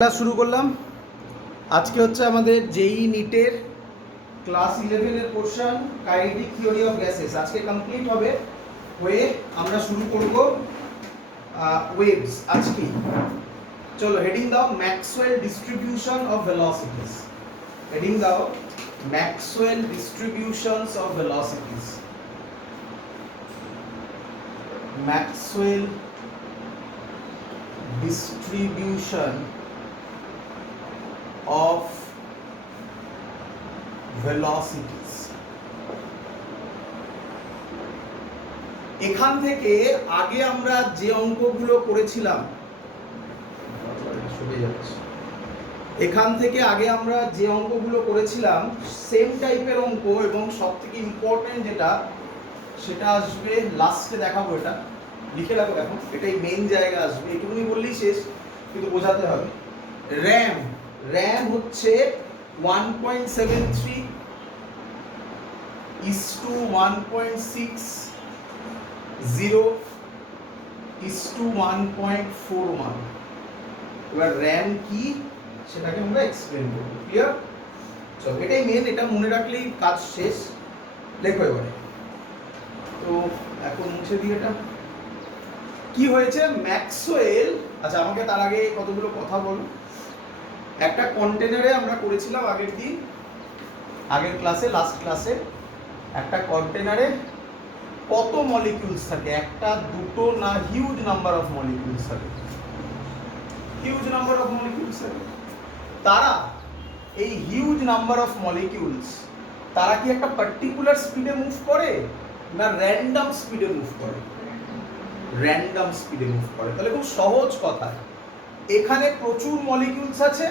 Class শুরু করলাম। আজকে হচ্ছে আমাদের জেই নিটের ক্লাস 11 এর portion kinetic theory of gases আজকে কমপ্লিট হবে। হয়ে আমরা শুরু করব ওয়েভস আজকে। চলো হেডিং দাও Maxwell distribution of velocities. Heading দাও Maxwell distributions of velocities. Maxwell distribution of velocities। এখান থেকে আগে আমরা যে অঙ্কগুলো করেছিলাম সেম টাইপের অঙ্ক এবং সবথেকে ইম্পর্টেন্ট যেটা সেটা আসবে লাস্টে দেখাবো। এটা লিখে রাখো, দেখো এটাই মেইন জায়গা আসবে। এটুকুনি বললেই শেষ, কিন্তু বোঝাতে হবে। র্যাম হচ্ছে 1.73 is to 1.60 is to 1.41। এবার র্যাম কি সেটাকে আমরা এক্সপ্লেন করব। ক্লিয়ার? চলো এটাই মেন, এটা মনে রাখলেই কাজ শেষ। লেখো এবারে। তো এখন মুছে দিই এটা। কি হয়েছে ম্যাক্সওয়েল। আচ্ছা আমাকে তার আগে কতগুলো কথা বলো। একটা কন্টেনারে আমরা করেছিলাম আগের ক্লাসে, লাস্ট ক্লাসে, একটা কন্টেনারে কত মলিকিউলস থাকে? একটা, দুটো না হিউজ নাম্বার অফ মলিকিউলস থাকে? হিউজ নাম্বার অফ মলিকিউলস থাকে। তারা এই হিউজ নাম্বার অফ মলিকিউলস তারা কি একটা পার্টিকুলার স্পিডে মুভ করে না র্যান্ডম স্পিডে মুভ করে? র্যান্ডম স্পিডে মুভ করে। তাহলে খুব সহজ কথা, এখানে প্রচুর মলিকিউলস আছে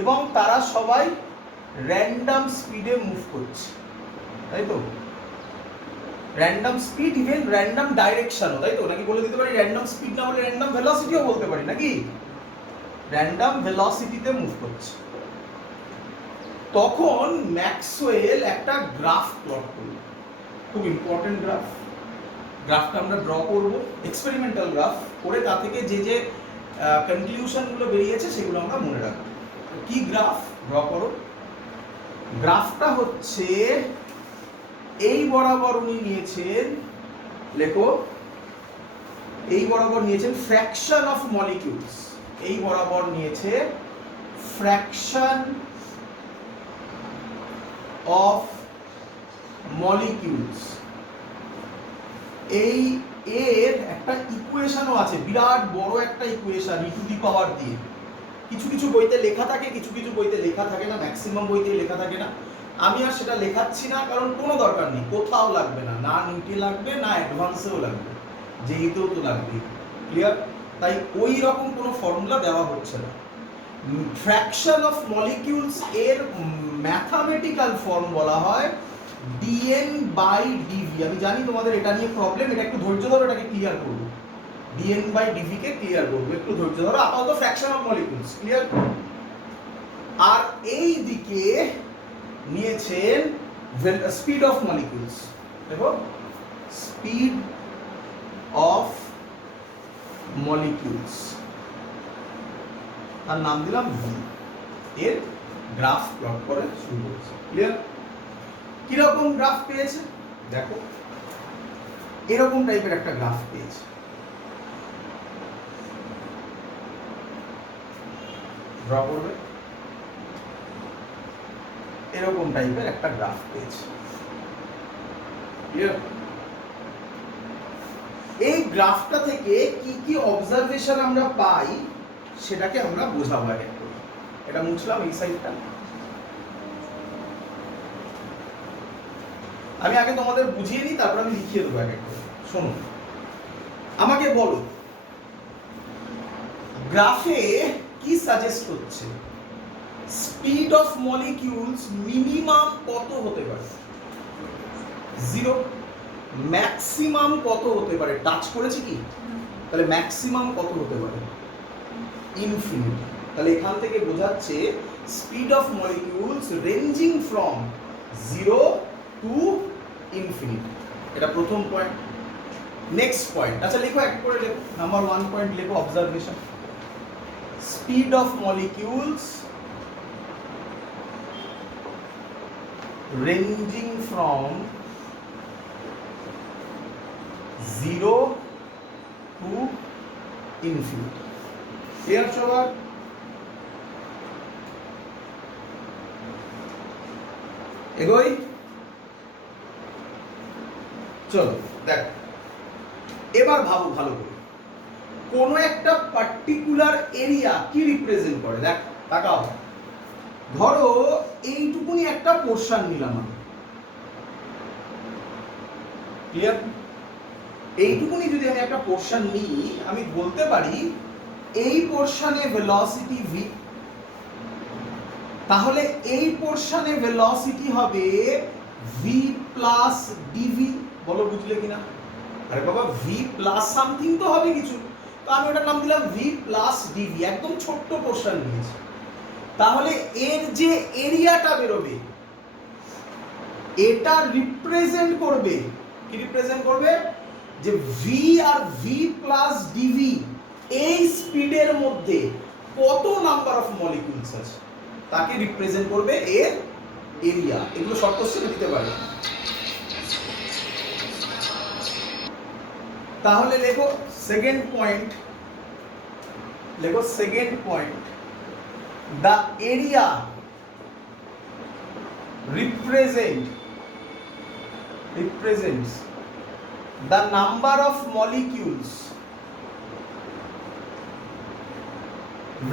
এবং তারা সবাই র্যান্ডম স্পিডে মুভ করছে, তাই তো? র্যান্ডম স্পিড, ইভেন র্যান্ডম ডাইরেকশনও, তাই তো? নাকি বলে দিতে পারি র্যান্ডম স্পিড না বলে র্যান্ডম ভেলোসিটিও বলতে পারি, নাকি? র্যান্ডম ভেলোসিটিতে মুভ করছে। তখন ম্যাক্সওয়েল একটা গ্রাফ প্লট করল, খুব ইম্পর্টেন্ট গ্রাফ। গ্রাফটা আমরা ড্র করব, এক্সপেরিমেন্টাল গ্রাফ করে তা থেকে যে যে কনক্লুশনগুলো বেরিয়েছে সেগুলো আমরা মনে রাখবো। কি গ্রাফ ড্র করো? গ্রাফটা হচ্ছে এই বরাবর উনি নিয়েছেন, লেখো, এই বরাবর নিয়েছেন ফ্র্যাকশন অফ মলিকিউলস। এই বরাবর নিয়েছে ফ্র্যাকশন অফ মলিকিউলস। এই এর একটা ইকুয়েশনও আছে, বিরাট বড় একটা ইকুয়েশন ই টু দি পাওয়ার দিয়ে। কিছু কিছু বইতে লেখা থাকে, কিছু কিছু বইতে লেখা থাকে না, ম্যাক্সিমাম বইতে লেখা থাকে না। আমি আর সেটা লেখাচ্ছি না, কারণ কোনো দরকার নেই, কোথাও লাগবে না, না নিটে লাগবে না অ্যাডভান্সেও লাগবে, যেহেতু তো লাগবে। ক্লিয়ার? তাই ওই রকম কোনো ফর্মুলা দেওয়া হচ্ছে না। ফ্র্যাকশন অফ মলিকিউলস এর ম্যাথামেটিক্যাল ফর্ম বলা হয় dn বাই dv। আমি জানি তোমাদের এটা নিয়ে প্রবলেম, এটা একটু ধৈর্য ধরো, এটাকে ক্লিয়ার করবো। dn বাই dv কে ক্লিয়ার করবো, একটু ধৈর্য ধরো। আপাতত ফ্র্যাকশন অফ মলিকিউলস ক্লিয়ার। আর এই দিকে নিয়েছেন স্পিড অফ মলিকিউলস। দেখো স্পিড অফ মলিকিউলস, তার নাম দিলাম v। এর গ্রাফ প্লট করে শুরু করছে। ক্লিয়ার? কিরকম গ্রাফ পেয়েছে দেখো, এরকম টাইপের একটা গ্রাফ পেয়েছে। ড্র করবে, এরকম টাইপের একটা গ্রাফ পেয়েছে। ক্লিয়ার? এই গ্রাফটা থেকে কি কি অবজারভেশন আমরা পাই সেটাকে আমরা বোঝাবো এক এক করে। এটা মুছলাম এই সাইডটা। আমি আগে তোমাদের বুঝিয়ে নিই, তারপর আমি লিখিয়ে দেবো এক এক করে। শোনো, আমাকে বলো গ্রাফে কি সাজেস্ট হচ্ছে? স্পিড অফ মলিকিউলস মিনিমাম কত হতে পারে? 0। ম্যাক্সিমাম কত হতে পারে? টাচ করেছে কি? তাহলে ম্যাক্সিমাম কত হতে পারে? ইনফিনিটি। তাহলে এখান থেকে বোঝাচ্ছে speed of molecules ranging from 0 to infinity. এটা প্রথম পয়েন্ট। নেক্সট পয়েন্ট, আচ্ছা লেখো এক করে লেখো। নাম্বার 1 পয়েন্ট লেখো, observation. speed of molecules ranging from 0 to infinity. Clear সবার? এগোই, চলো দেখ এবার ভাবো ভালো করে, কোন একটা পার্টিকুলার এরিয়া কি রিপ্রেজেন্ট করে। দেখ তাকাও, ধরো এইটুকুনি একটা পোরশন নিলাম আমি, ক্লিয়ার? এইটুকুনি যদি আমি একটা পোরশন নিই, আমি বলতে পারি এই পোরশনে ভেলোসিটি v, তাহলে এই পোরশনে ভেলোসিটি হবে v প্লাস dv। বলো বুঝলে কিনা? আরে বাবা v প্লাস সামথিং তো হবে কিছু, তো আমি ওটার নাম দিলাম v প্লাস dv, একদম ছোট্ট পোরশন নিয়েছি। তাহলে এর যে এরিয়াটা বেরোবে এটা রিপ্রেজেন্ট করবে, কি রিপ্রেজেন্ট করবে? যে v আর v প্লাস dv এই স্পিডের মধ্যে কত নাম্বার অফ মলিকিউলস আছে তাকে রিপ্রেজেন্ট করবে এর এরিয়া। এগুলো শর্ট কোশ্চেনে দিতে পারে। তাহলে লেখো সেকেন্ড পয়েন্ট, লেখো second point, the area represents the number of molecules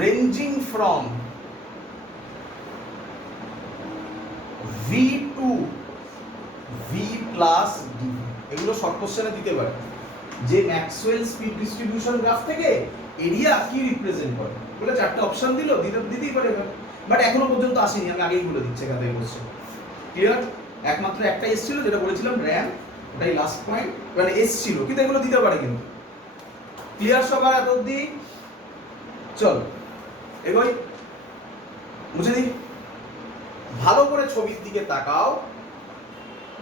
ranging from v to v plus dv। এগুলো শর্ট কোশ্চেনে দিতে পারে যে ম্যাক্সওয়েল স্পিড ডিস্ট্রিবিউশন গ্রাফ থেকে এরিয়া কি রিপ্রেজেন্ট করে, বলে চারটে অপশন দিল, দিতেই পারে। বাট এখনো পর্যন্ত আসেনি, আমি আগেই বলে দিচ্ছি এখান থেকে কোশ্চেন। ক্লিয়ার? একমাত্র একটাই এসেছিল যেটা বলেছিলাম র্যাম, ওটাই লাস্ট পয়েন্ট, মানে এসেছিল, কিন্তু এগুলো দিতে পারে কিন্তু। ক্লিয়ার সবার এত অবধি? চল এগোই, বুঝে দিই। ভালো করে ছবির দিকে তাকাও,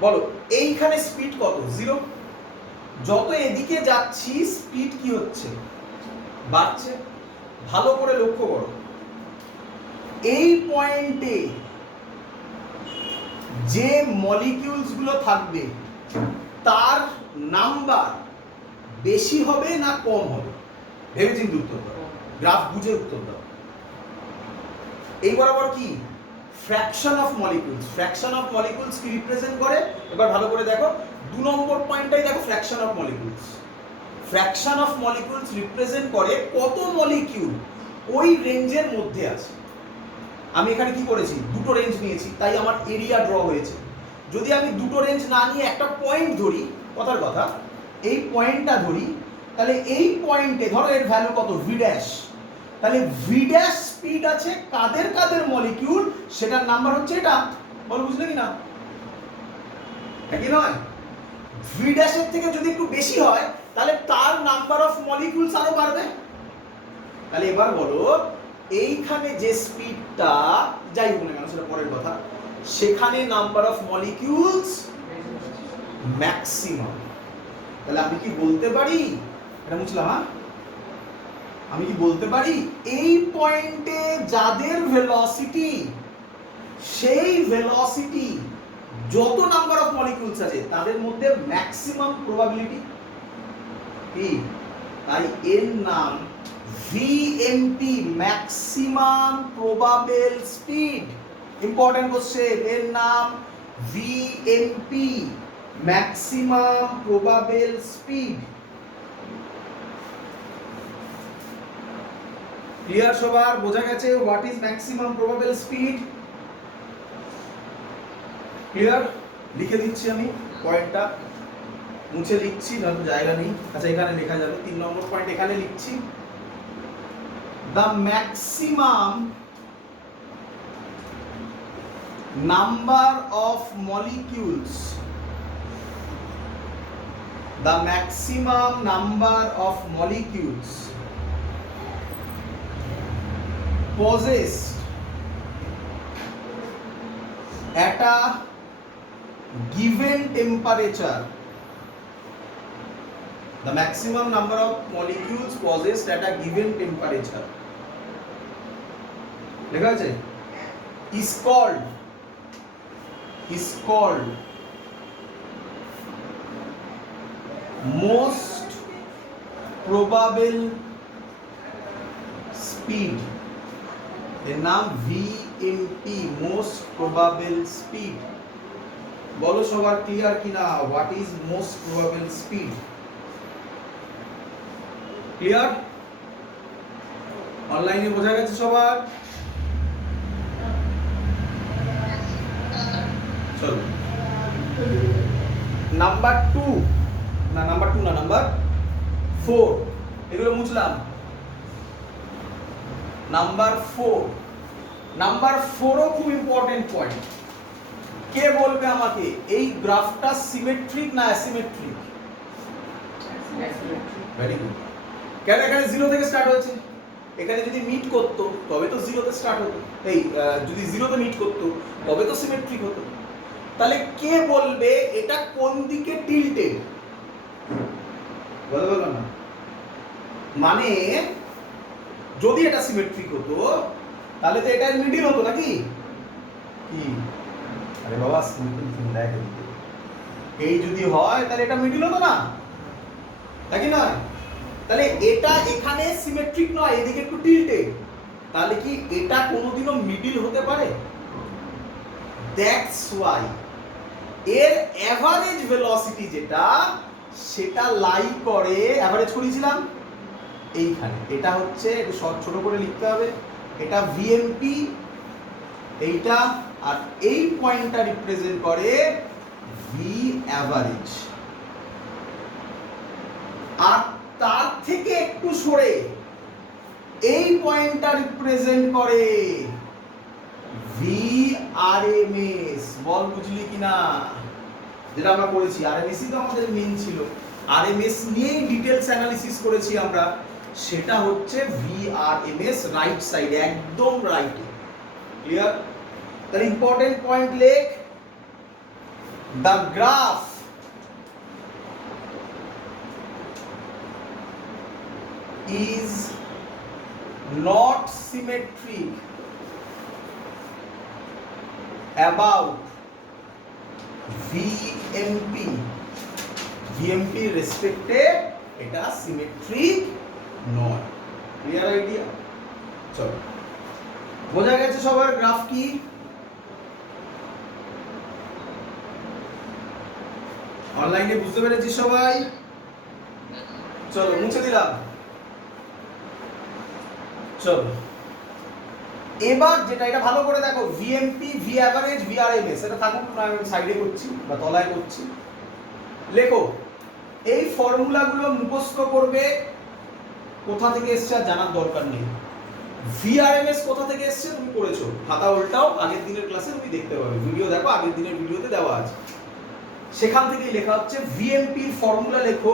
বলো এইখানে স্পিড কত? 0। যত এদিকে যাচ্ছি স্পিড কি হচ্ছে? বাড়ছে। ভালো করে লক্ষ্য করো, এই পয়েন্টে যে মলিকিউলস গুলো থাকবে তার নাম্বার বেশি হবে না কম হবে? ভেবে চিন্তে উত্তর দাও, গ্রাফ বুঝে উত্তর দাও। এই বরাবর কি fraction of molecules, fraction of molecules কি রিপ্রেজেন্ট করে? এবার ভালো করে দেখো, 2 নম্বর পয়েন্টটাই দেখো, fraction of molecules. Fraction of molecules represent করে কত মলিকিউল ওই রেঞ্জের মধ্যে আছে। আমি এখানে কি করেছি? দুটো রেঞ্জ নিয়েছি, তাই আমার এরিয়া ড্র হয়েছে। যদি আমি দুটো রেঞ্জ না নিয়ে একটা পয়েন্ট ধরি, কথার কথা এই পয়েন্টটা ধরি, তাহলে এই পয়েন্টে ধরো এর ভ্যালু কত? v dash. তাহলে v ড্যাশ স্পিড আছে কাদের কাদের মলিকিউল, সেটার নাম্বার হচ্ছে এটা। বল বুঝলে কি না? কি নয়? v ড্যাশের থেকে যদি একটু বেশি হয় তাহলে তার নাম্বার অফ মলিকিউলস আরো বাড়বে। তাহলে এবার বলো এইখানে যে স্পিডটা যাই হোক না কেন সেটা পরের কথা, সেখানে নাম্বার অফ মলিকিউলস ম্যাক্সিমাম। তাহলে আমি কি বলতে পারি, এটা বুঝলাম, হ্যাঁ, আমি কি বলতে পারি এই পয়েন্টে যাদের ভেলোসিটি, সেই ভেলোসিটি যত নাম্বার অফ মলিকিউলস আছে তাদের মধ্যে ম্যাক্সিমাম প্রবাবিলিটি কি? তাই এর নাম VMP, maximum probable speed. Important question, এর নাম VMP, maximum probable speed. Clear সবার? বোঝা গেছে what is maximum probable speed? Clear? লিখে দিচ্ছি আমি পয়েন্টটা, মুছে লিখছি, নয়তো জায়গা নেই। আচ্ছা এখানে লেখা যাবে, 3 নম্বর পয়েন্ট এখানে লিখছি। The maximum number of molecules, the maximum number of molecules possessed at a given temperature, the maximum number of molecules possessed at a given temperature লেখা আছে is called most probable speed, এর নাম VMP, most probable speed। বলো সবার clear কিনা, what is most probable speed? Clear? অনলাইনে বোঝা গেছে সবার? চলো নাম্বার 2 না নাম্বার 4, এগুলো মুছলাম। নাম্বার 4ও খুব ইম্পর্টেন্ট পয়েন্ট। কে বলবে আমাকে এই গ্রাফটা সিমেট্রিক না অ্যাসিমেট্রিক? Very good. কেন? এখানে 0 থেকে স্টার্ট হয়েছে, এখানে যদি মিট করতো তবে তো 0 তে স্টার্ট হতো, এই যদি 0 তে মিট করতো তবে তো সিমেট্রিক হতো। তাহলে কে বলবে এটা কোন দিকে টিল্টেড? বলো না, মানে যদি এটা সিমেট্রিক হতো তাহলে তো এটা মিডল হতো নাকি? কি আরে বাবা, সিম্পল থিং দেখো, এই যদি হয় তাহলে এটা মিডল হতো না, নাকি নয়? তাহলে এটা এখানে সিমেট্রিক নয়, এদিকে একটু টিল্টেড, তাহলে কি এটা কোনোদিনও মিডল হতে পারে? দ্যাটস ওয়াই এর এভারেজ ভেলোসিটি যেটা, সেটা লাই করে, এভারেজ করেছিলাম এইখানে। এটা হচ্ছে একটু ছোট করে লিখতে হবে, এটা ভিএমপি এইটা, আর এই পয়েন্টটা রিপ্রেজেন্ট করে ভি অ্যাভারেজ। আর তার থেকে একটু সরে এই পয়েন্টটা রিপ্রেজেন্ট করে ভিআরএমএস। বল বুঝলি কিনা? যেটা আমরা করেছি আরএমএসই তো আমাদের মেইন ছিল, আরএমএস নিয়েই ডিটেইলস অ্যানালিসিস করেছি আমরা, সেটা হচ্ছে ভিআরএমএস রাইট সাইডে, একদম রাইটে। ক্লিয়ার? তাহলে ইম্পর্টেন্ট পয়েন্ট লেখ, the graph is not symmetric about VMP রেসপেক্টে এটা সিমেট্রিক নয়। Clear idea? চলো, বোঝা গেছে সবার গ্রাফ কি? অনলাইনে বুঝতে পেরেছি সবাই? চলো মুছে দিলাম। চলো এবার যেটা, এটা ভালো করে দেখো, ভিএমপি, ভি অ্যাভারেজ, ভিআরএমএস, এটা থাকুক না, আমি সাইডে করছি বা তলায় করছি। লেখো, এই ফর্মুলাগুলো মুখস্থ করবে, কোথা থেকে এসছে আর জানার দরকার নেই। ভিআরএমএস কোথা থেকে এসছে তুমি করেছো, খাতা উল্টাও, আগের দিনের ক্লাসে তুমি দেখতে পাবে, ভিডিও দেখো, আগের দিনের ভিডিওতে দেওয়া আছে, সেখান থেকেই লেখা হচ্ছে। ভিএমপির ফর্মুলা লেখো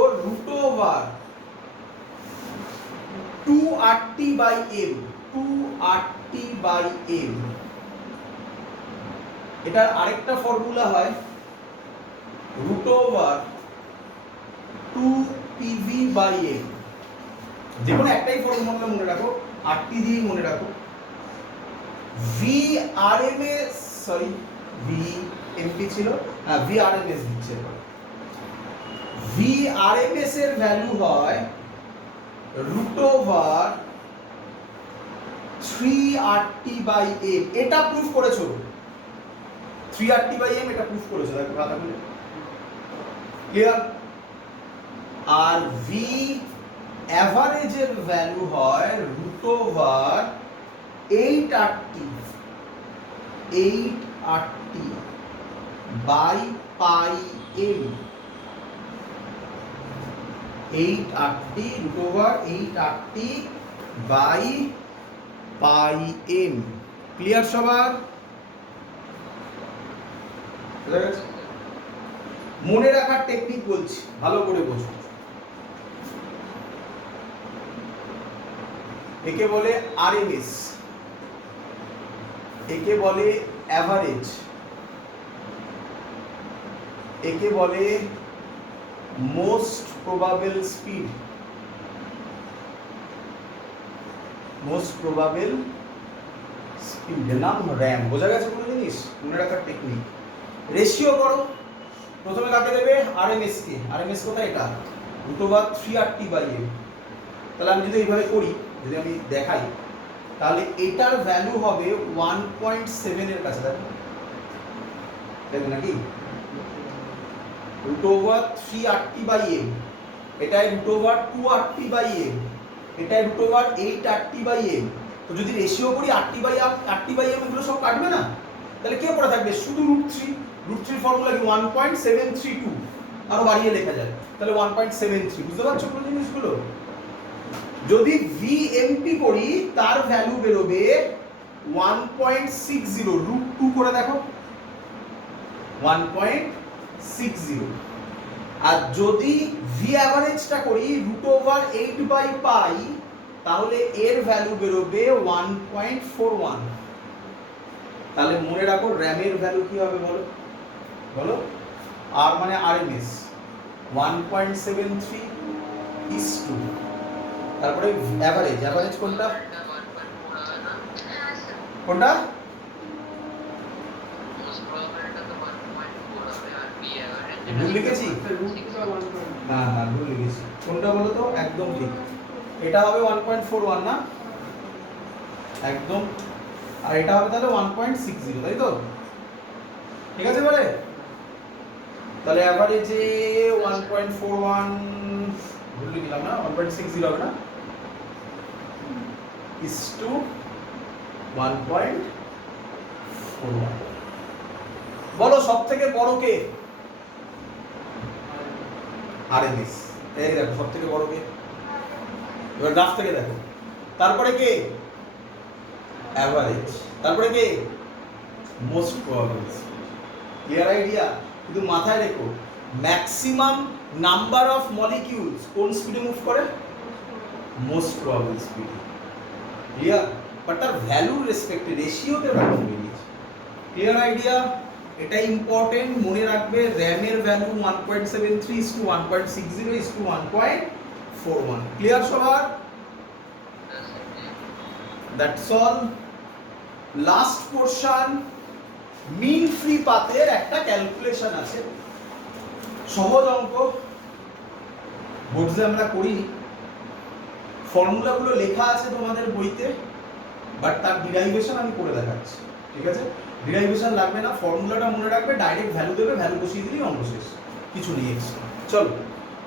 √/2RT/m, 2RT/m। এটার আরেকটা ফর্মুলা হয় √2PV/m। যে কোনো একটাই ফর্মুলা মনে রাখো, RT দিয়েই মনে রাখো। VRMS, সরি VMP ছিল, হ্যাঁ VRMS দিচ্ছে। VRMS এর ভ্যালু হয় √3RT/m। এটা প্রুফ করেছো, 3RT/m এটা প্রুফ করেছো, দেখো খাতা খুলে। ক্লিয়ার? আর ভি অ্যাভারেজের ভ্যালু হয় √8RT/πm। 8RT/8RT/πm। ক্লিয়ার সবার? মনে রাখার টেকনিক বলছি, ভালো করে বোঝো। একে বলে আরএমএস, একে বলে অ্যাভারেজ, একে বলে most probable speed, most probable ফিল্ডের নাম র্যাম। বোঝা গেছে কোনো জিনিস? মনে রাখার টেকনিক। রেশিও করো, প্রথমে কাকে দেবে? আরএমএস কে। আরএমএস কোথায়? এটা √3RT/m। তাহলে আমি যদি এইভাবে করি, যদি আমি দেখাই, তাহলে এটার ভ্যালু হবে 1.7 এর কাছে, দেখবেন নাকি? √3RT/m, এটাই √2RT/m, এটাই √8RT/m। তো যদি রেশিও করি RT/m, এগুলো সব কাটবে না, তাহলে কে পড়ে থাকবে? শুধু √3। √3 ফর্মুলা কি? 1.732, আরো বাড়িয়ে লেখা যায়, তাহলে 1.73। বুঝতে পারছো কোন জিনিসগুলো? যদি ভিএমপি করি, তার ভ্যালু বেরোবে 1.60। √2 করে দেখো, 1.60। আর যদি ভি অ্যাভারেজটা করি √8/π, তাহলে এর ভ্যালু বেরোবে 1.41। তাহলে মনে রাখো র্যামের ভ্যালু কি হবে বলো? বলো। আর মানে আরএমএস 1.73 তারপরে অ্যাভারেজ কোনটা? কোনটা? ভুল লিখেছি? না না, ভুল লিখেছি। কোনটা বলো তো? একদম ঠিক, এটা হবে 1.41 না? একদম। আর এটা হবে তাহলে 1.60, তাই তো? ঠিক আছে বলে? তাহলে অ্যাভারেজে 1.41, ভুল লিখলাম না? 1.60 হবে না? = 1.41। বলো সব থেকে বড় কে? আরএমএস। এই দেখো সব থেকে বড় কে? এবার গ্রাফ থেকে দেখো। তারপরে কে? অ্যাভারেজ। তারপরে কে? Most probable. Clear idea? কিন্তু মাথায় রেখো, ম্যাক্সিমাম নাম্বার অফ মলিকিউলস কোন স্পিডে মুভ করে? মোস্ট প্রবাবল স্পিডে। ক্লিয়ার? বাট তার ভ্যালু রেসপেক্টে রেশিওতে ভ্যালু বেরিয়েছে। Clear idea? এটা ইম্পর্টেন্ট, মনে রাখবে। র্যামের ভ্যালু 1.73 = 1.60 = 1.41। ক্লিয়ার সবার? That's all. Last portion, mean free পাথের একটা ক্যালকুলেশন আছে, সহজ অঙ্ক, বোর্ডে আমরা করি। ফর্মুলাগুলো লেখা আছে তোমাদের বইতে, বাট তার ডিরাইভেশন আমি করে দেখাচ্ছি। ঠিক আছে? ডিরাইভেশন লাগবে না, ফর্মুলাটা মনে রাখবে, ডাইরেক্ট ভ্যালু দেবে, ভ্যালু বসিয়ে দিলেই অঙ্ক শেষ, কিছু নেই এক্সট্রা। চলো,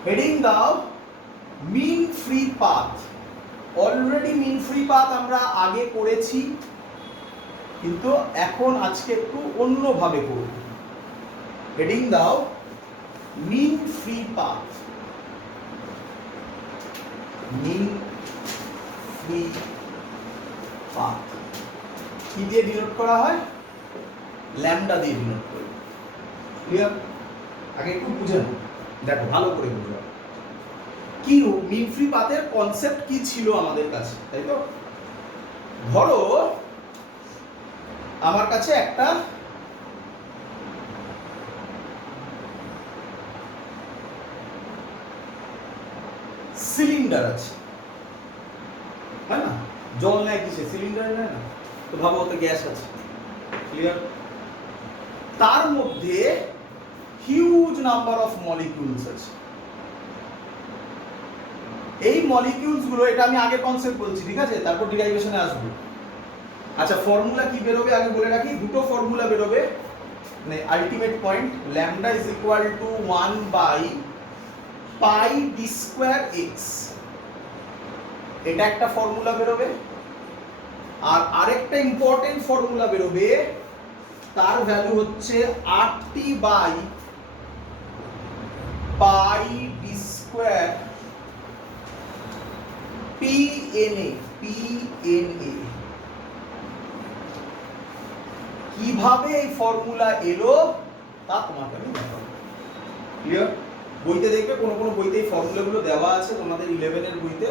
হেডিং দাও mean free path. Already mean free path আমরা আগে করেছি, কিন্তু এখন আজকে একটু অন্যভাবে করব। হেডিং দাও mean free path. Mean free path কি দিয়ে ডিনোট করা হয়? ল্যামডা দিয়ে ডিনোট করি। ক্লিয়ার? আগে একটু বুঝে নাও, দেখো ভালো করে বুঝো কি মিন ফ্রি পাথের কনসেপ্ট কি ছিল আমাদের কাছে, তাই তো? ধরো আমার কাছে একটা সিলিন্ডার আছে, হয় না? জল নেয় কিসে? সিলিন্ডার নেয় না? তো ভাবো ওতে গ্যাস আছে। ক্লিয়ার? তার মধ্যে হিউজ নাম্বার অফ মলিকিউলস আছে। এই মলিকিউলস গুলো, এটা আমি আগে কনসেপ্ট বলছি, ঠিক আছে? তারপর ডিরাইভেশনে আসবো। আচ্ছা, ফর্মুলা কি বেরোবে আগে বলে রাখি। দুটো ফর্মুলা বেরোবে, মানে আলটিমেট পয়েন্ট, ল্যামডা = 1/πd²x, এটা একটা ফর্মুলা বেরোবে। আর আরেকটা ইম্পর্টেন্ট ফর্মুলা বেরোবে, তার ভ্যালু হচ্ছে RT/πd² PNA। কিভাবে এই ফর্মুলা এলো তা তোমাকে আমি দেখাবো। ক্লিয়ার? বইতে দেখবে কোনো কোনো বইতে এই ফর্মুলাগুলো দেওয়া আছে, তোমাদের 11 এর বইতে,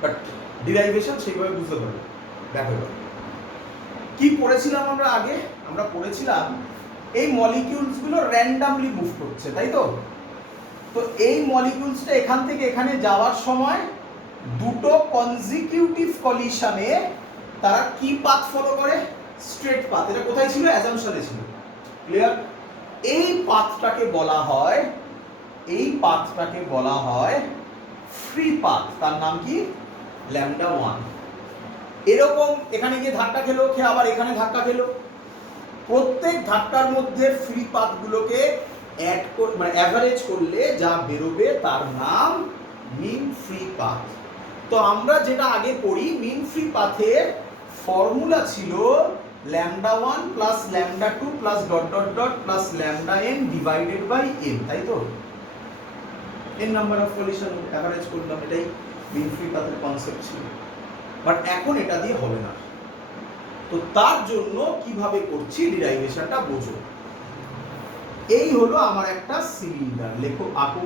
বাট ডিরাইভেশন সেইভাবে বুঝতে পারবে। দেখো কি পড়েছিলাম আমরা আগে? আমরা পড়েছিলাম এই মলিকিউলস গুলো র্যান্ডমলি মুভ করছে, তাই তো? তো এই মলিকিউলসটা এখান থেকে এখানে যাওয়ার সময় দুটো কনজিকিউটিভ কলিশনে তারা কি পাথ ফলো করে? Straight path. এটা কোথায় ছিল? অ্যাজাম্পশনে ছিল। ক্লিয়ার? এই পাথটাকে বলা হয়, এই পাথটাকে বলা হয় ফ্রি পাথ। তার নাম কি? ল্যামডা 1। এরকম এখানে গিয়ে ধাক্কা খেলো, খেয়ে আবার এখানে ধাক্কা খেলো, প্রত্যেক ধাক্কার মধ্যে ফ্রি পাথগুলোকে অ্যাড মানে অ্যাভারেজ করলে যা বেরোবে তার নাম মিন ফ্রি পাথ। তো আমরা যেটা আগে পড়ি, মিন ফ্রি পাথের ফর্মুলা ছিল lambda 1 plus lambda 2 plus dot dot dot plus lambda n divided by n, তাই তো? n number of collision average করলাম, এটাই মিন ফ্রি পাথের কনসেপ্ট ছিল। বাট এখন এটা দিয়ে হবে না। তো তার জন্য কিভাবে করছি ডিরাইভেশনটা বোঝো। এই হলো আমার একটা সিলিন্ডার, লেখো আঁকো।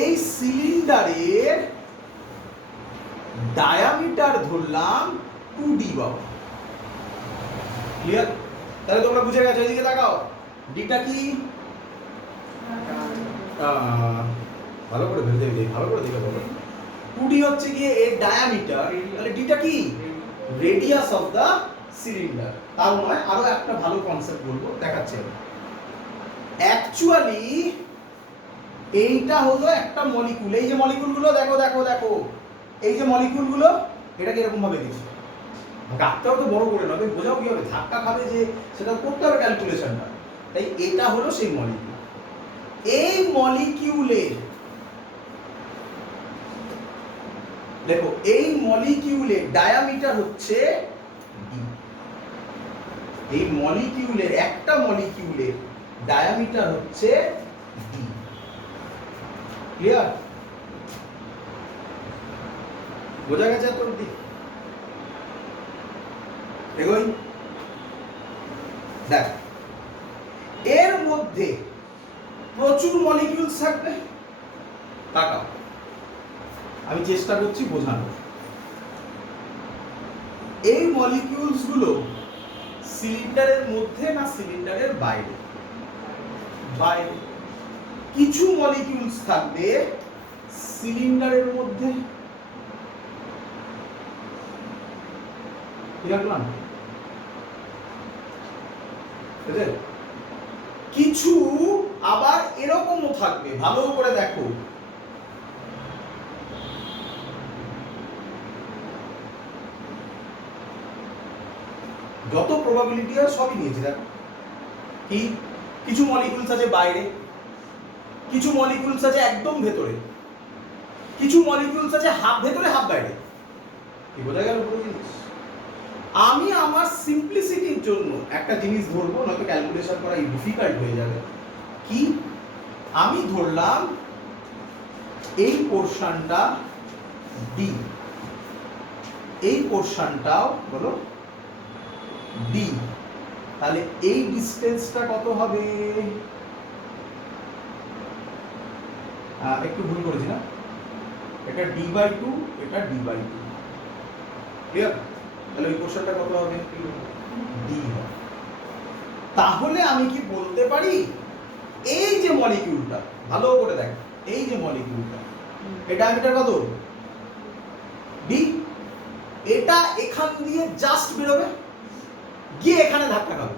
এই সিলিন্ডারের ডায়ামিটার ধরলাম 2d বাবা। ক্লিয়ার? তাহলে তোমরা বুঝে গেছো। এদিকে তাকাও, ডিটা কি? ভালো করে ভেবে দেখে, ভালো করে দেখে বলো। 2d হচ্ছে গিয়ে এর ডায়ামিটার, তাহলে ডিটা কি? Radius of the cylinder. তাও নয়, আরো একটা ভালো কনসেপ্ট বলবো, দেখাচ্ছি। অ্যাকচুয়ালি এইটা হলো একটা মলিকুল। এই যে মলিকুলগুলো দেখো দেখো দেখো, এই যে মলিকুলগুলো, এটাকে এরকম ভাবে দিচ্ছি। ডাক্তারও তো বড় করে না, তুমি বোঝাও কি হবে? ধাক্কা খাবে যে, সেটা করতে হবে ক্যালকুলেশনটা। তাই এটা হলো সেই মলিকুল। এই মলিকিউলের, দেখো এই মলিকিউলের ডায়ামিটার হচ্ছে d। এই মলিকিউলের, একটা মলিকিউলের ডায়ামিটার হচ্ছে d। ক্লিয়ার? বোঝা গেছে তোর দিক? এগোই। দেখ, এর মধ্যে প্রচুর মলিকিউলস থাকবে। তাকাও, আমি চেষ্টা করছি বোঝানোর। এই মলিকিউলস গুলো সিলিন্ডারের মধ্যে না সিলিন্ডারের বাইরে? বাইরে। কিছু মলিকিউলস থাকবে সিলিন্ডারের মধ্যে। কি রাখলাম? কিছু আবার এরকমও থাকবে, ভালো করে দেখো। যত প্রবাবিলিটি হয় সবই নিয়েছি। দেখো কি, কিছু মলিকুলস আছে বাইরে, কিছু মলিকুলস আছে একদম ভেতরে, কিছু মলিকুলস আছে হাফ ভেতরে হাফ বাইরে। কি বোঝা গেল পুরো জিনিস? আমি আমার সিম্পলিসিটির জন্য একটা জিনিস ধরবো, নয়তো ক্যালকুলেশন করা ডিফিকাল্ট হয়ে যাবে। কি? আমি ধরলাম এই পোরশনটা d, এই পোরশনটাও বলো d। তাহলে এই ডিসটেন্সটা কত হবে? একটু ভুল করেছি না? এটা d/2, এটা d/2। ক্লিয়ার? তাহলে এই পোরশনটা কত হবে? d হবে। তাহলে আমি কি বলতে পারি, এই যে মলিকিউলটা, ভালো করে দেখ, এই যে মলিকিউলটা, এটা ডায়ামিটার কত? d। এটা এখান দিয়ে জাস্ট বেরোবে, গিয়ে এখানে ধাক্কা খাবে।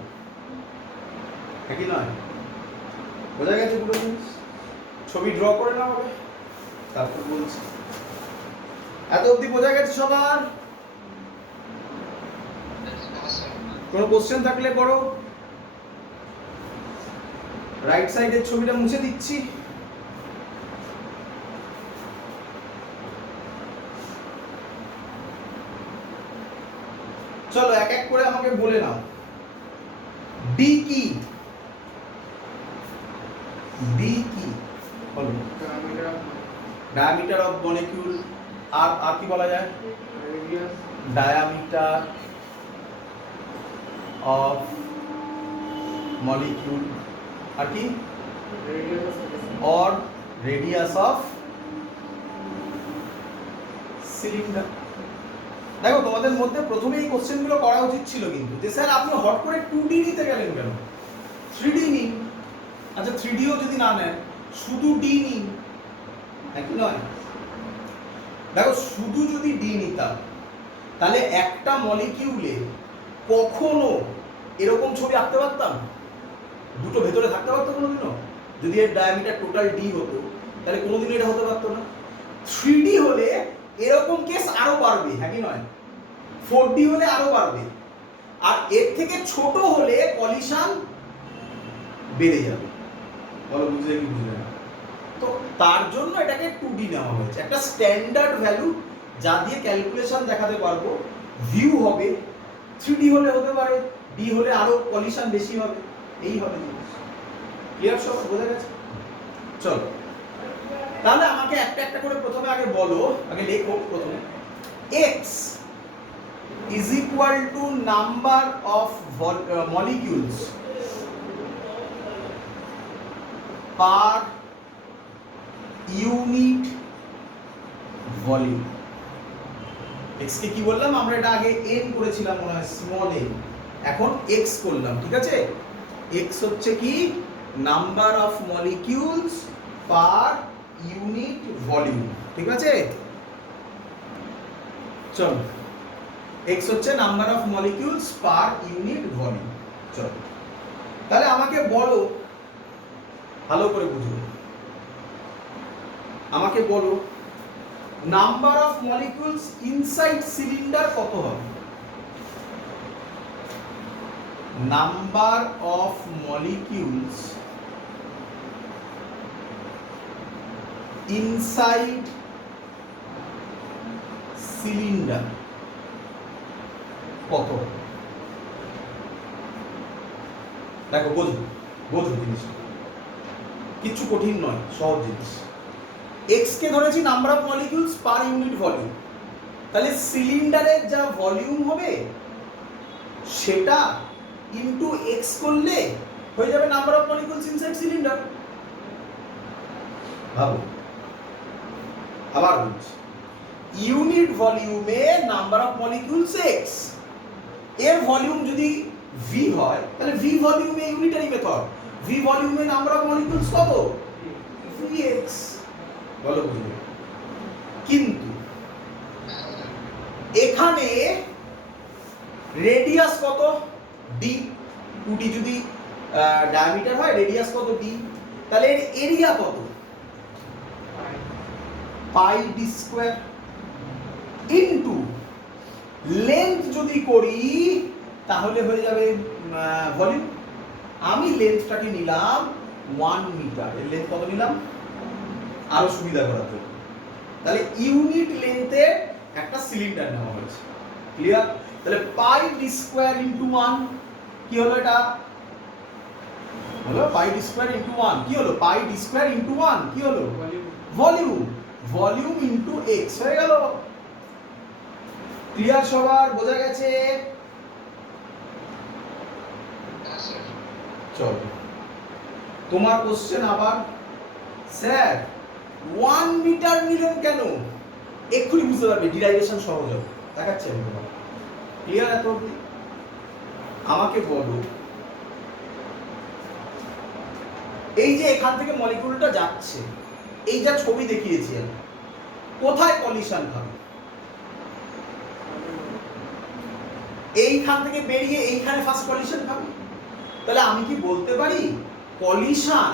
কি নয়? বোঝা গেছে পুরো জিনিস? ছবি ড্র করে নাও হবে, তারপর বলছি। এত অবধি বোঝা গেছে সবার? কোনো কোশ্চেন থাকলে করো। রাইট সাইডের ছবিটা মুছে দিচ্ছি। চলো এক এক করে আমাকে বলে নাও, ডি কি? ডি কি বলো? Diameter of molecule. আর কি বলা যায়? Diameter of molecule. আর কি? Or radius of cylinder. দেখো তোমাদের মধ্যে প্রথমে এই কোশ্চেনগুলো করা উচিত ছিল কিন্তু, যে স্যার আপনি হট করে 2D নিতে গেলেন কেন? 3D নিন। আচ্ছা 3Dও যদি না নেন, শুধু D নিন, নাকি নয়? দেখো শুধু যদি D নিতাম, তাহলে একটা মলিকিউলে কখনো এরকম ছবি আঁকতে পারতাম? দুটো ভেতরে থাকতে পারতো কোনোদিনও? যদি এর ডায়ামিটার টোটাল ডি হতো তাহলে কোনোদিনও এটা হতে পারতো না। 3D হলে এরকম কেস আরো বাড়বে, হ্যাঁ কি নয়? 4D হলে আরো বাড়বে, আর এর থেকে ছোট হলে কলিশন বেড়ে যাবে। বলো বুঝলে কি বুঝলে না? তো তার জন্য এটাকে 2D নেওয়া হয়েছে, একটা স্ট্যান্ডার্ড ভ্যালু যা দিয়ে ক্যালকুলেশন দেখাতে পারবো। ভিউ হবে, 3D হলে হতে পারে, ডি হলে আরো কলিশন বেশি হবে, এই হবে জিনিস। ক্লিয়ার? সব বোঝা গেছে? চলো তাহলে আমাকে একটা একটা করে প্রথমে আগে বলো, আগে লেখো প্রথমে। x is equal to number of molecules per unit volume। x কে কি বললাম আমরা? এটা আগে n করেছিলাম মনে হয়, স্মল n, এখন x করলাম, ঠিক আছে? x হচ্ছে কি number of molecules per unit volume, ঠিক আছে? চলো, x হচ্ছে number of molecules per unit volume. চলো তাহলে আমাকে বলো, ভালো করে বুঝো, আমাকে বলো number of molecules inside cylinder কত হবে? Number of molecules inside cylinder কত? দেখো বোঝো, বোঝো জিনিসটা কিছু কঠিন নয়, সহজ জিনিস। x কে ধরেছি number of molecules per unit volume, তাহলে সিলিন্ডারের যা ভলিউম হবে সেটা ইনটু x করলে হয়ে যাবে number of molecules inside cylinder. ভাবো, আবার বলছি, ইউনিট ভলিউমে নাম্বার অফ মলিকিউলস x, এর ভলিউম যদি v হয় তাহলে v ভলিউমে ইউনিটারি মেথড, v ভলিউমে নাম্বার অফ মলিকিউলস কত? vx। বলো বুঝলে? কিন্তু এখানে রেডিয়াস কত? d, 2d যদি ডায়ামিটার হয়, রেডিয়াস কত? d, তাহলে এর এরিয়া কত? পাই d স্কয়ার ইনটু লেন্থ যদি করি তাহলে হয়ে যাবে ভলিউম। আমি লেন্থটাকে নিলাম 1 মিটার, এর লেন্থ কত নিলাম? আরো সুবিধা করার জন্য, তাহলে ইউনিট লেন্থে একটা সিলিন্ডার নেওয়া হয়েছে। ক্লিয়ার? তাহলে পাই ডি স্কয়ার ইনটু 1 কি হলো? এটা হলো পাই ডি স্কয়ার ইনটু 1 কি হলো? পাই ডি স্কয়ার ইনটু 1 কি হলো? ভলিউম। ভলিউম ইনটু x হয়ে গেল। ক্লিয়ার? সবার বোঝা গেছে? চলো তোমার কোশ্চেন আবার, স্যার 1 মিটার নিলেন কেন? এক্ষুনি বুঝতে পারবে, ডিরাইভেশন সহজ হবে, দেখাচ্ছি আমি তোমার। ক্লিয়ার এত অবধি? আমাকে বলো, এই যে এখান থেকে মলিকিউলটা যাচ্ছে, এই যা ছবি দেখিয়েছি আমি, কোথায় কলিশন খাবে? এইখান থেকে বেরিয়ে এইখানে ফার্স্ট কলিশন খাবে। তাহলে আমি কি বলতে পারি কলিশন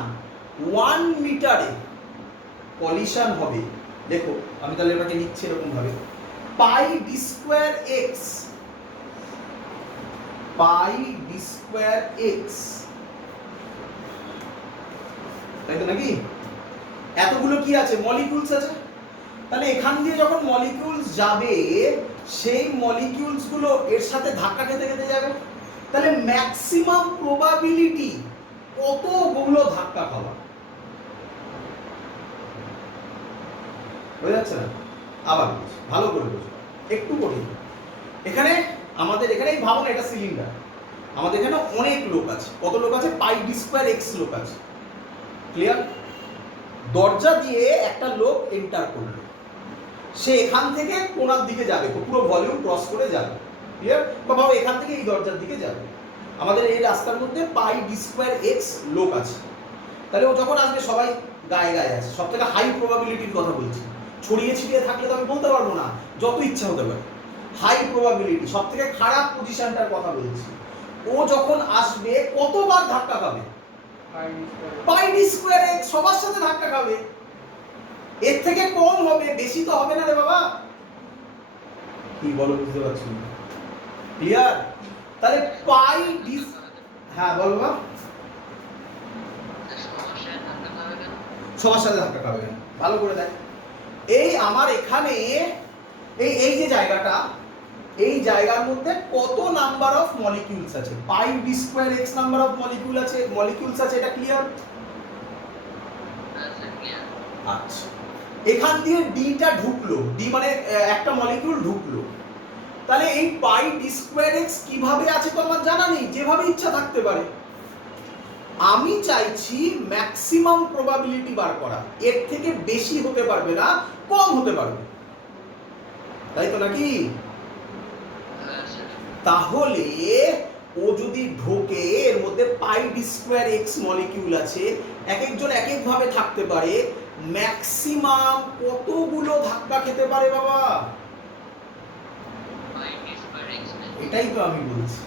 1 মিটারে কলিশন হবে? দেখো আমি তাহলে এটাকে লিখছি এরকম ভাবে, পাই ডি স্কয়ার x, পাই ডি স্কয়ার x, তাই তো নাকি? এতগুলো কি আছে? মলিকিউলস আছে। তাহলে এখান দিয়ে যখন মলিকিউলস যাবে, সেই মলিকিউলস গুলো এর সাথে ধাক্কা খেতে খেতে যাবে, তাহলে ম্যাক্সিমাম প্রবাবিলিটি কতগুলো ধাক্কা খাওয়া? বুঝা যাচ্ছে না? আবার ভালো করে বুঝো, একটু কঠিন। এখানে আমাদের এখানেই ভাবুন, এটা সিলিন্ডার, আমাদের এখানে অনেক লোক আছে। কত লোক আছে? পাই ডি স্কয়ার x লোক আছে। ক্লিয়ার? দরজা দিয়ে একটা লোক এন্টার করলো, সে এখান থেকে কোনার দিকে যাবে, পুরো ভলিউম ক্রস করে যাবে। ক্লিয়ার? বা ভাবো এখান থেকে এই দরজার দিকে যাবে। আমাদের এই রাস্তার মধ্যে পাই ডি স্কয়ার x লোক আছে। তাহলে ও যখন আসবে সবাই গায়ে গায়ে আছে, সবথেকে হাই প্রবাবিলিটির কথা বলছি। ছড়িয়ে ছিটিয়ে থাকলে তো আমি বলতে পারবো না, যত ইচ্ছা হতে পারে। হাই প্রবাবিলিটি, সব থেকে খারাপ পজিশনটার কথা বলছি, ও যখন আসবে কতবার ধাক্কা খাবে? পাই ডি স্কয়ার এক্স, সবার সাথে ধাক্কা খাবে। এর থেকে কম হবে, বেশি তো হবে না রে বাবা। কি বলো, বুঝতে পারছি না? ক্লিয়ার? তাহলে পাই ডি, হ্যাঁ বল বাবা। সবার সাথে ধাক্কা খাবে কেন? ভালো করে দেখ, এই আমার এখানে এই যে জায়গাটা, এই জায়গার মধ্যে কত নাম্বার অফ মলিকিউলস আছে? Pi d square x number of molecules আছে, এটা ক্লিয়ার? আচ্ছা, এখান দিয়ে ডিটা ঢুকলো, ডি মানে একটা মলিকিউল ঢুকলো, তাহলে এই পাই ডি স্কয়ার এক্স কিভাবে আছে তো আমার জানা নেই, যেভাবে ইচ্ছা থাকতে পারে। আমি চাইছি ম্যাক্সিমাম প্রবাবিলিটি বার করা, এর থেকে বেশি হতে পারবে না, কম হতে পারবে, তাই তো নাকি? তাহলে ও যদি ঢোকে, এর মধ্যে পাই ডি স্কয়ার এক্স মলিকিউল আছে, এক একজন এক এক ভাবে থাকতে পারে, ম্যাক্সিমাম কতগুলো ধাক্কা খেতে পারে বাবা? এটাই তো আমি বলছি।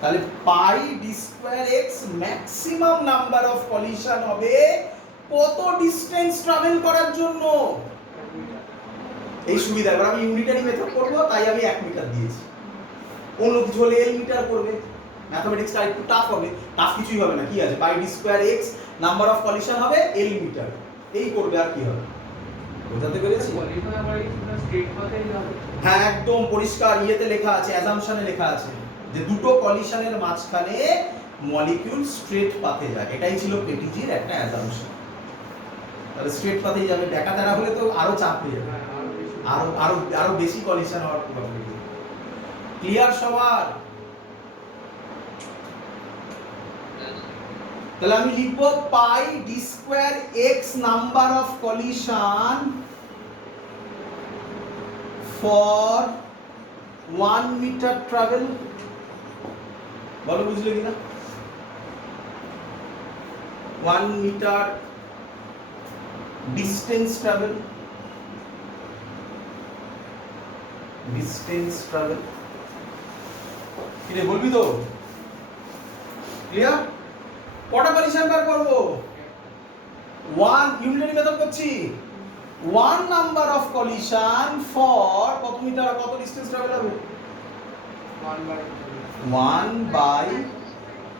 তাহলে pi d square x maximum number of collision হবে কত ডিসটেন্স ট্রাভেল করার জন্য? এই সুবিধা, এবার আমি ইউনিটারি মেথড করব, তাই আমি 1 মিটার দিয়েছি। অন্য কিছু হলে এল মিটার করবে, ম্যাথমেটিক্সটা একটু টাফ হবে। টাফ কিছুই হবে না, কি আছে, pi d square x number of collision হবে এল মিটার, এই করবে, আর কি হবে? বুঝতে পেরেছি? হ্যাঁ একদম পরিষ্কার, ইয়েতে লেখা আছে, অ্যাজাম্পশনে লেখা আছে যে দুটো কলিশনের মাঝখানে মলিকিউল স্ট্রেট পাথে যায়, এটাই ছিল পেটিজির একটা অ্যাজাম্পশন। তাহলে স্ট্রেট পাথেই যাবে, দেখা তারা হলে তো আরো চাপ হয়ে যাবে, আরো আরো আরো বেশি কলিশন হওয়ার প্রবাবিলিটি। ক্লিয়ার সবার? তাহলে আমি লিখবো pi d square x number of collision for 1 metre travel. বলো বুঝলে কিনা? 1 মিটার ডিস্টেন্স ট্রাভেল, কিরে বলবি তো? ক্লিয়ার? কটা কলিশন বার করবো? 1 ইউনিটারি মেথড করছি, 1 নাম্বার অফ কলিশন ফর কত মিটার, কত ডিসটেন্স ট্রাভেল হবে? 1 by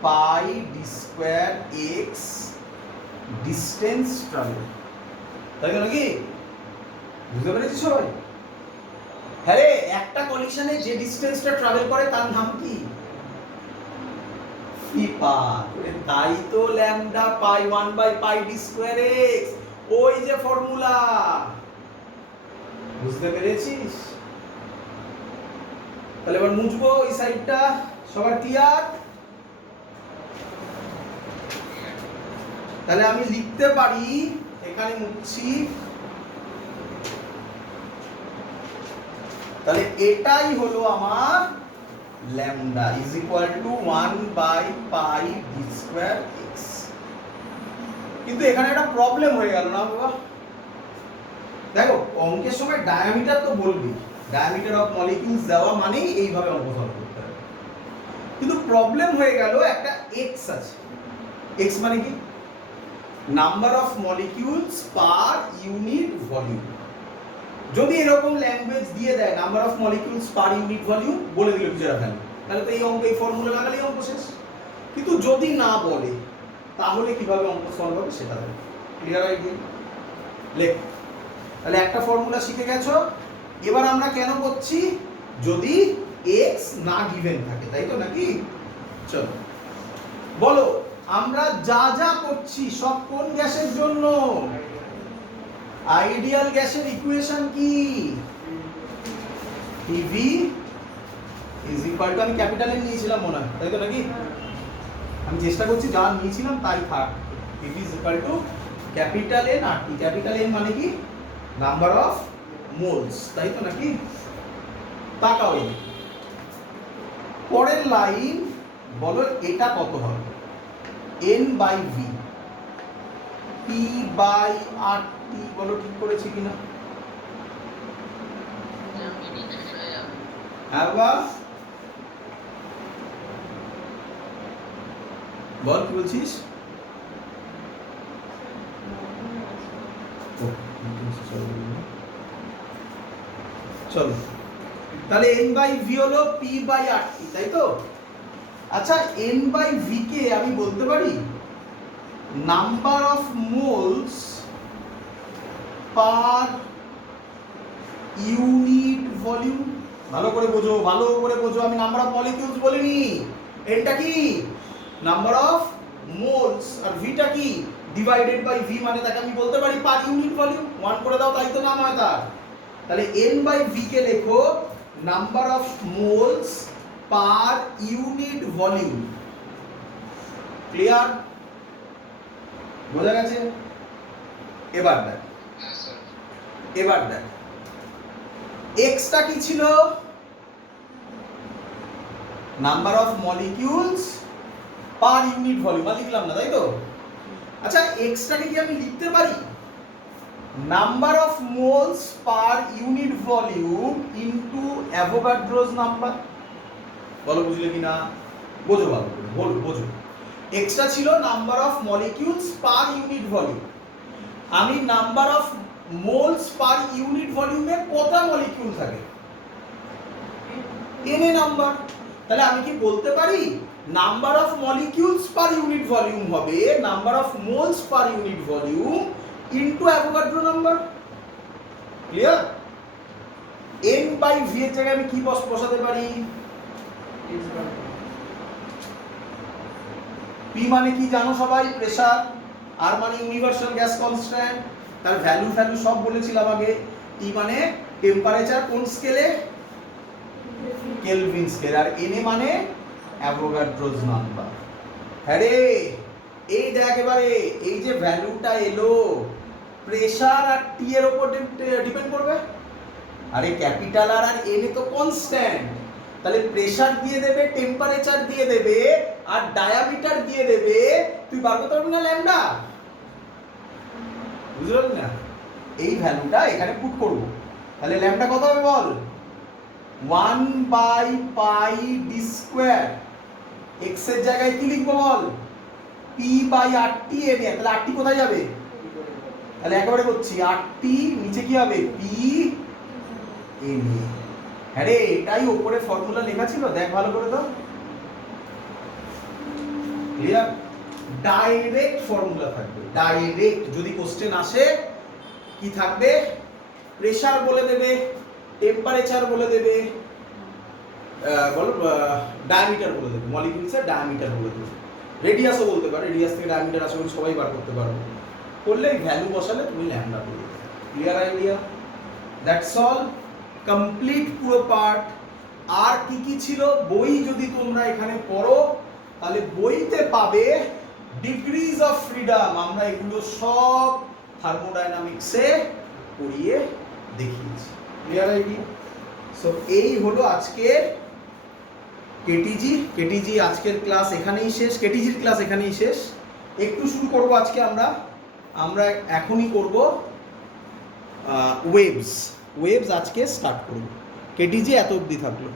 pi d square x distance travel, তাই তো নাকি? বুঝতে পেরেছিস সবাই? হ্যাঁ রে, একটা কলিশনে যে ডিসটেন্সটা ট্রাভেল করে তার নাম কি? তাই তো lambda pi 1 by pi d square x, ওই যে ফর্মুলা। বুঝতে পেরেছিস? তাহলে এবার মুছবো এই সাইডটা, সবার ক্লিয়ার? তাহলে আমি লিখতে পারি, এখানে মুছছি, তাহলে এটাই হলো আমার lambda is equal to 1 by pi d square x. কিন্তু এখানে একটা প্রবলেম হয়ে গেল না বাবা? দেখো অঙ্কের সময় ডায়ামিটার তো বলবি, ডায়ামিটার অফ মলিকিউলস দেওয়া মানেই এইভাবে অঙ্ক সলভ করতে হবে, কিন্তু প্রবলেম হয়ে গেল একটা এক্স আছে। এক্স মানে কি? Number of molecules per unit volume. যদি এরকম ল্যাঙ্গুয়েজ দিয়ে দেয় number of molecules per unit volume, বলে দিল বিজয় ভ্যালু, তাহলে তো এই অঙ্ক, এই ফর্মুলা লাগালেই অঙ্ক শেষ। কিন্তু যদি না বলে, তাহলে কিভাবে অঙ্ক সলভ হবে সেটা হবে। Clear idea? লেখ। তাহলে একটা ফর্মুলা শিখে গেছো। এবার আমরা কেন করছি? যদি এক্স না গিভেন থাকে, তাই তো নাকি? চলো বলো, আমরা যা যা করছি সব কোন গ্যাসের জন্য? আইডিয়াল গ্যাসের ইকুয়েশন কি? PV ইজ ইকুয়াল টু, আমি ক্যাপিটাল এন নিয়েছিলাম মনে হয়, তাই তো নাকি? আমি চেষ্টা করছি যা নিয়েছিলাম তাই থাক। PV is equal to capital N R T. Capital N মানে কি? নাম্বার অফ মোলস, তাই তো নাকি? তাকাও এই পরের লাইন, বলো এটা কত হবে? N by V, P by RT, বলো ঠিক করেছি কিনা? হ্যাভ আ বল কি বলছিস? চলো তাহলে n বাই v হলো p বাই RT, তাই তো? আচ্ছা n বাই v কে আমি বলতে পারি number of moles per unit volume. ভালো করে বোঝো, ভালো করে বোঝো, আমি নাম্বার অফ মলিকিউলস বলিনি। nটা কি নাম্বার অফ মোলস আর vটা কি ডিভাইডেড বাই v, মানে তাকে আমি বলতে পারি পার ইউনিট ভলিউম। 1 করে দাও, তাই তো নাম হয় তার। তাহলে n বাই v কে লেখো number of moles per unit volume. Clear? বোঝা গেছে? এবার দেখ x টা কি ছিল? Number of molecules per unit volume, আর লিখলাম না, তাই তো? আচ্ছা x টাকে কি আমি লিখতে পারি number of moles per unit volume into Avogadro's number? বলো বুঝলে কি না? বোঝো ভালো করে, বোঝো। x টা ছিল number of molecules per unit volume. আমি number of moles per unit ভলিউমে কত মলিকিউল থাকে n এ নাম্বার। তাহলে আমি কি বলতে পারি number of molecules per unit volume হবে number of moles per unit volume into Avogadro number. Clear? n by v এর জায়গায় আমি কি বসাতে পারি? p মানে কি জানো সবাই? প্রেসার। r মানে ইউনিভার্সাল গ্যাস কনস্ট্যান্ট, তার ভ্যালু সব বলেছিলাম আগে। t মানে টেম্পারেচার কোন স্কেলে? Kelvin scale. আর n এ মানে অ্যাভোগাড্রোস নাম্বার। হ্যাঁ রে, এই দেখ এবারে এই যে ভ্যালুটা এলো প্রেসার আর t এর উপর ডিপেন্ড করবে। আরে ক্যাপিটাল আর n এ তো কনস্ট্যান্ট, তাহলে প্রেসার দিয়ে দেবে, টেম্পারেচার দিয়ে দেবে আর ডায়ামিটার দিয়ে দেবে। তুই বার করতে পারবি না ল্যামডা? বুঝতে পারলি না? এই ভ্যালুটা এখানে পুট করব। তাহলে ল্যামডা কত হবে বল? 1 by pi d square. x এর জায়গায় কি লিখবো বল? p বাই RT n এ। তাহলে RT কোথায় যাবে? তাহলে একেবারে করছি, RT নিচে কি হবে? p n এ। হ্যাঁ রে, এটাই উপরে ফর্মুলা লেখা ছিল, দেখ ভালো করে তো। ক্লিয়ার? ডাইরেক্ট ফর্মুলা থাকবে, ডাইরেক্ট। যদি কোশ্চেন আসে কি থাকবে? প্রেসার বলে দেবে, টেম্পারেচার বলে দেবে, বলো ডায়ামিটার বলে দেবে, মলিকিউলসের ডায়ামিটার বলে দেবে, রেডিয়াসও বলতে পারে। রেডিয়াস থেকে ডায়ামিটার আসে বলে সবাই বার করতে পারবে। করলে ভ্যালু বসালে তুমি ল্যামডা পেয়ে যাবে। Clear idea? That's all, complete পুরো পার্ট। আর কি কি ছিল বই যদি তোমরা এখানে পড়ো তাহলে বইতে পাবে ডিগ্রিজ অফ ফ্রিডম। আমরা এগুলো সব থার্মোডাইনামিক্সে পড়িয়ে দেখিয়েছি। Clear idea? সো এই হলো আজকের কেটিজি। আজকের ক্লাস এখানেই শেষ, কেটিজির ক্লাস এখানেই শেষ। একটু শুরু করব আজকে আমরা এখনই করব ওয়েভস আজকে স্টার্ট করব। কেটিজি এত অবধি থাকলো।